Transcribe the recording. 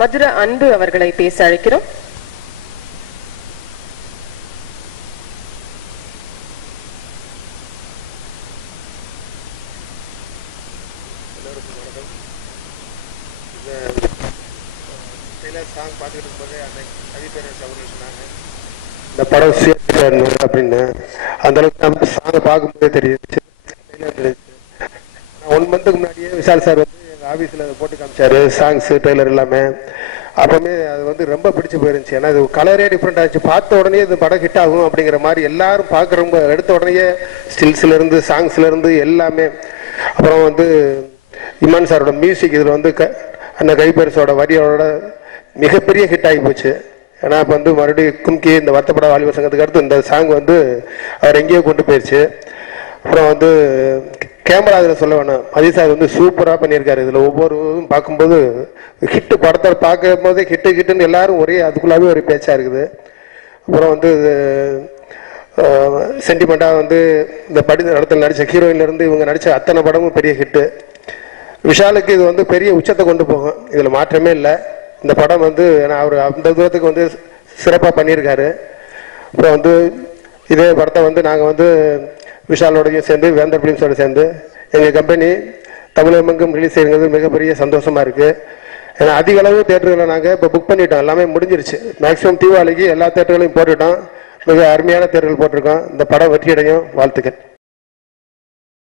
மதுரை அன்பு அவர்களை பேச அழைக்கிறோம். இந்த படம் அப்படின்னு அந்த அளவுக்கு நம்ம சாங்கை பார்க்கும்போதே தெரியுது. 1 மந்த்துக்கு முன்னாடியே விஷால் சார் வந்து எங்கள் ஆஃபீஸில் அதை போட்டு காமிச்சாரு, சாங்ஸு ட்ரெய்லர் எல்லாமே. அப்போவுமே அது வந்து ரொம்ப பிடிச்சி போயிருந்துச்சு. ஏன்னா அது கலரே டிஃப்ரெண்ட் ஆச்சு. பார்த்த உடனே இந்த படம் ஹிட் ஆகும் அப்படிங்கிற மாதிரி எல்லாரும் பார்க்குறவங்க எடுத்த உடனே ஸ்டில்ஸ்லேருந்து சாங்ஸ்லேருந்து எல்லாமே. அப்புறம் வந்து இமான் சாரோட மியூசிக் இதில் வந்து அந்த கைப்பரிசோட வரியோட மிகப்பெரிய ஹிட் ஆகி போச்சு. ஏன்னா இப்போ வந்து மறுபடியும் கும்கி இந்த வருத்தப்பட வாலிபர் சங்கத்துக்கு அடுத்து இந்த சாங் வந்து அவர் எங்கேயோ கொண்டு போயிடுச்சு. அப்புறம் வந்து கேமரா இதில் சொல்ல வேணாம், மதிய சார் வந்து சூப்பராக பண்ணியிருக்காரு. இதில் ஒவ்வொரு பார்க்கும்போது ஹிட்டு படத்தை பார்க்கும் போதே ஹிட்டுன்னு எல்லாரும் ஒரே அதுக்குள்ளாவே ஒரு பேச்சாக இருக்குது. அப்புறம் வந்து சென்டிமெண்ட்டாக வந்து இந்த படத்தில் நடித்த ஹீரோயின்லேருந்து இவங்க நடித்த அத்தனை படமும் பெரிய ஹிட்டு. விஷாலுக்கு இது வந்து பெரிய உச்சத்தை கொண்டு போகும், இதில் மாற்றமே இல்லை. இந்த படம் வந்து அவர் அந்த தூரத்துக்கு வந்து சிறப்பாக பண்ணியிருக்காரு. அப்புறம் வந்து இதே படத்தை வந்து நாங்கள் வந்து விஷாலோடையும் சேர்ந்து வேந்தர் ஃபிலிம்ஸோடு சேர்ந்து எங்கள் கம்பெனி தமிழகமெங்கும் ரிலீஸ் செய்யுங்கிறது மிகப்பெரிய சந்தோஷமாக இருக்குது. ஏன்னா அதிக அளவு தேட்டர்களை நாங்கள் இப்போ புக் பண்ணிட்டோம், எல்லாமே முடிஞ்சிருச்சு. மேக்ஸிமம் தீபாவளிக்கு எல்லா தேட்டர்களையும் போட்டுட்டோம். மிக அருமையான தேட்டர்கள் போட்டிருக்கோம். இந்த படம் வெற்றியடையும். வாழ்த்துக்கள்.